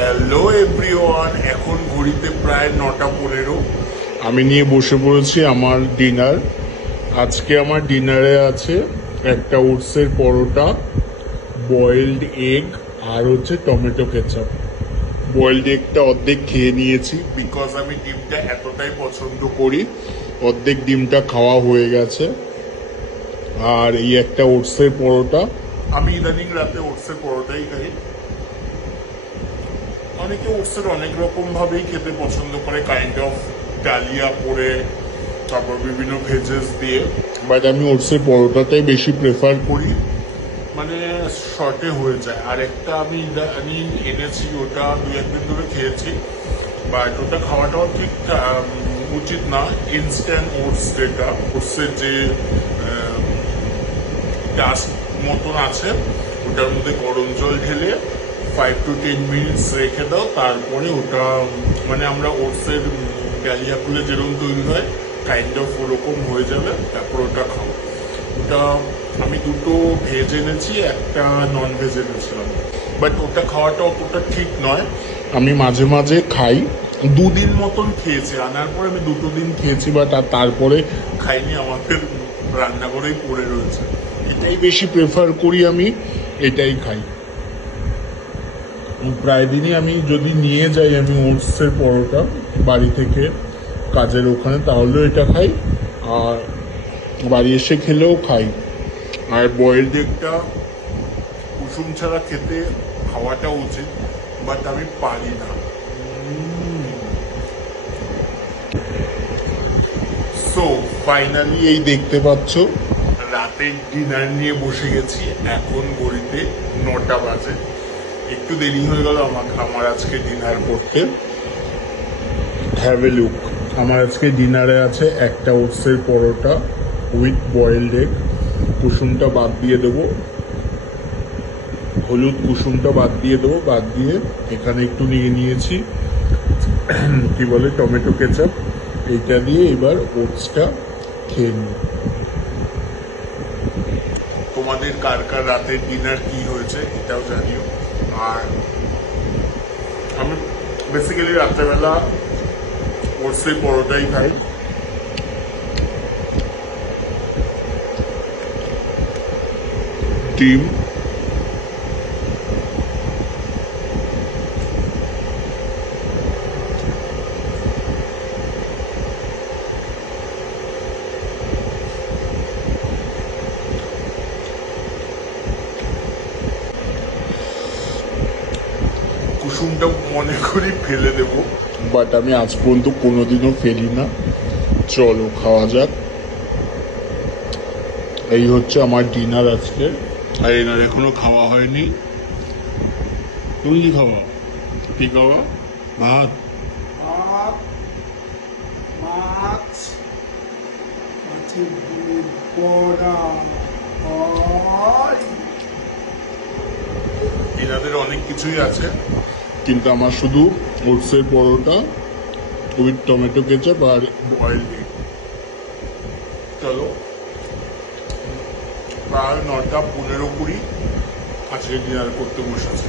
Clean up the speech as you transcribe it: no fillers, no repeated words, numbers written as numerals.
Hello everyone, এখন ঘড়িতে প্রায় 9:15। আমি নিয়ে বসে পড়েছি আমার ডিনার। আজকে আমার ডিনারে আছে একটা ওটসের পরোটা, বয়েলড এগ, আর হচ্ছে টমেটো কেচাপ। বয়েলড এগটা অর্ধেক খেয়ে নিয়েছি বিকজ আমি ডিমটা এতটাই পছন্দ করি। অর্ধেক ডিমটা খাওয়া হয়ে গেছে। আর এই একটা ওটসের পরোটা, আমি ইদানিং রাতে ওটসের পরোটাই খাই। অনেকে ওটসের অনেক রকম ভাবেই খেতে পছন্দ করে, কাইন্ড অফ ডালিয়া করে, তারপর বিভিন্ন ভেজেস দিয়ে। বাট আমি ওটসের পরোটাটাই বেশি প্রেফার করি, মানে শর্টে হয়ে যায়। আর একটা আমি এনেছি, ওটা 2-1 দিন ধরে খেয়েছি, বাট ওটা খাওয়াটাও ঠিক উচিত না। ইনস্ট্যান্ট ওটস, যেটা ওটসের যে ডাস্ট মতন আছে, ওটার মধ্যে গরম জল ঢেলে 5 to 10 মিনিটস রেখে দাও। তারপরে ওটা মানে আমরা ওটসের ডালিয়া খুলে যেরকম তৈরি হয় কাইন্ড অফ ওরকম হয়ে যাবে। তারপর ওটা খাও। ওটা আমি দুটো ভেজ এনেছি, একটা নন ভেজ এনেছিলাম। বাট ওটা খাওয়াটা অতটা ঠিক নয়। আমি মাঝে মাঝে খাই, 2 দিন মতন খেয়েছি। আনার পরে আমি 2 দিন খেয়েছি, বাট আর তারপরে খাইনি। আমাদের রান্নাঘরেই পড়ে রয়েছে। এটাই বেশি প্রেফার করি, আমি এটাই খাই। প্রায় দিনই আমি যদি নিয়ে যাই আমি ওটসের পরোটা বাড়ি থেকে কাজের ওখানে, তাহলেও এটা খাই, আর বাড়ি এসে খেলেও খাই। আর বয়েলড এগটা কুসুম ছাড়া খেতে খাওয়াটা উচিত, বাট আমি পারি না। সো ফাইনালি এই দেখতে পাচ্ছ রাতের ডিনার নিয়ে বসে গেছি। এখন ঘড়িতে 9টা বাজে। একটু দেরি হয়ে গেল আমার আজকে ডিনার করতে। হ্যাভ এ লুক, আমার আজকে ডিনারে আছে একটা ওটসের পরোটা উইথ বয়েলড এগ। কুসুমটা বাদ দিয়ে দেবো, হলুদ কুসুমটা বাদ দিয়ে দেবো। বাদ দিয়ে এখানে একটু নিয়ে নিয়েছি কি বলে টমেটো কেচাপ। এইটা দিয়ে এবার ওটসটা খেয়ে নিই। তোমাদের কার কার রাতের ডিনার কি হয়েছে এটাও জানিও। আর আমি বেসিক্যালি রাত্রেবেলা ওটসের পরোটাই খাই। ডিম, কুসুমটা মনে করি ফেলে দেব, বাট আমি আজ পর্যন্ত কোনোদিনও ফেলি না। চলো খাওয়া যাক। এই হচ্ছে আমার ডিনার আজকে। আর এনার এখনো খাওয়া হয়নি। তুমি কি খাওয়া? কি খাওয়া? ভাত, মাছ, মাছের বড়া। এনাদের অনেক কিছুই আছে, কিন্তু আমার শুধু ওটসের পরোটা উইথ টমেটো কেচাপ আর বয়েলড এগ। চলো, প্রায় 9টা 15-20 আজকে ডিনার করতে বসেছি।